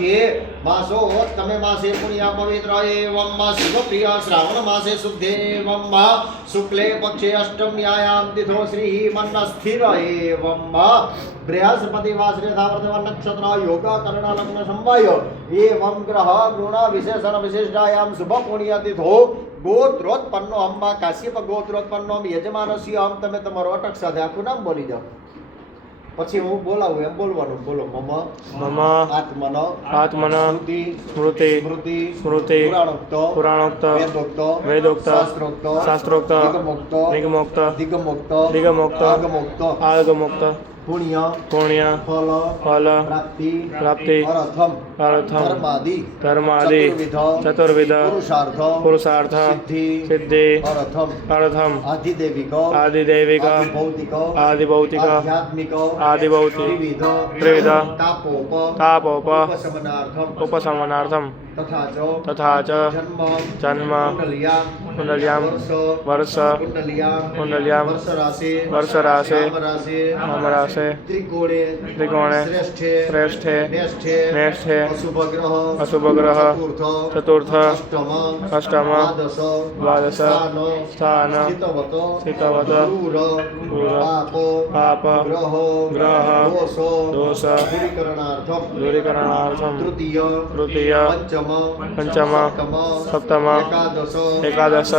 हे मासोत्तमे मासे पुण्या पवित्र एवं शिवप्रिय श्रावण मासे शुद्धे एवं शुक्ले पक्षे अष्टम्यायां तिथो श्रीमन्नस्थिर एवं बृहस्पति वासरे धावर्तवन नक्षत्र योग कर्ण लग्न समवाय एवं ग्रह गुण विशेषण विशिष्टायां शुभ पुण्य तिथो गोत्रोत्पन्नो अंबा काश्यप गोत्रोत्पन्नो यजमानस्य हम तमे તમારો અટક સાથે આખું નામ બોલી જાઓ પછી હું બોલાવું એમ બોલવાનું બોલો મમ મમ આત્મન આત્મન સ્મૃતિ સ્મૃતિ સ્મૃતિ સ્મૃતિ પુરાણોક્ત પુરાણોક્ત વેદોક્ત વેદોક્ત શાસ્ત્રોક્ત શાસ્ત્રોક્ત નિગમોક્ત નિગમોક્ત દિગમોક્ત દિગમોક્ત આગમોક્ત આગમોક્ત પુણ્ય પુણ્ય ફલ ફલ પ્રાપ્તિ પ્રાપ્તિ અર્થમ અર્થમ ધર્માદિ ધર્માદિ ચતુર્વિધ પુરુષાર્થ પુરુષાર્થ સિદ્ધિ સિદ્ધિ અર્થમ અર્થમ આધિદેવિક આદિદૈવિક ભૌતિક આદિભૌતિક આધ્યાત્મિક આદિભૌતિક ત્રિવિધ ત્રિવિધ તાપોપ તાપોપ ઉપશમનાર્થમ ઉપશમનાર્થમ તથા તથા ચ જન્મ જન્મ કુંડલ્યામ વર્ષ કુંડલ્યામ વર્ષરાશિ રામરાશિ ત્રિકોણે શ્રેષ્ઠે નેષ્ઠે અશુભ ગ્રહ ચતુર્થ અષ્ટમ દ્વાદશ સ્થાન સ્થિતવત ક્રૂર પાપ ગ્રહ દોષ દૂરીકરણાર્થમ તૃતીય પંચમ સપ્તમ એકાદશ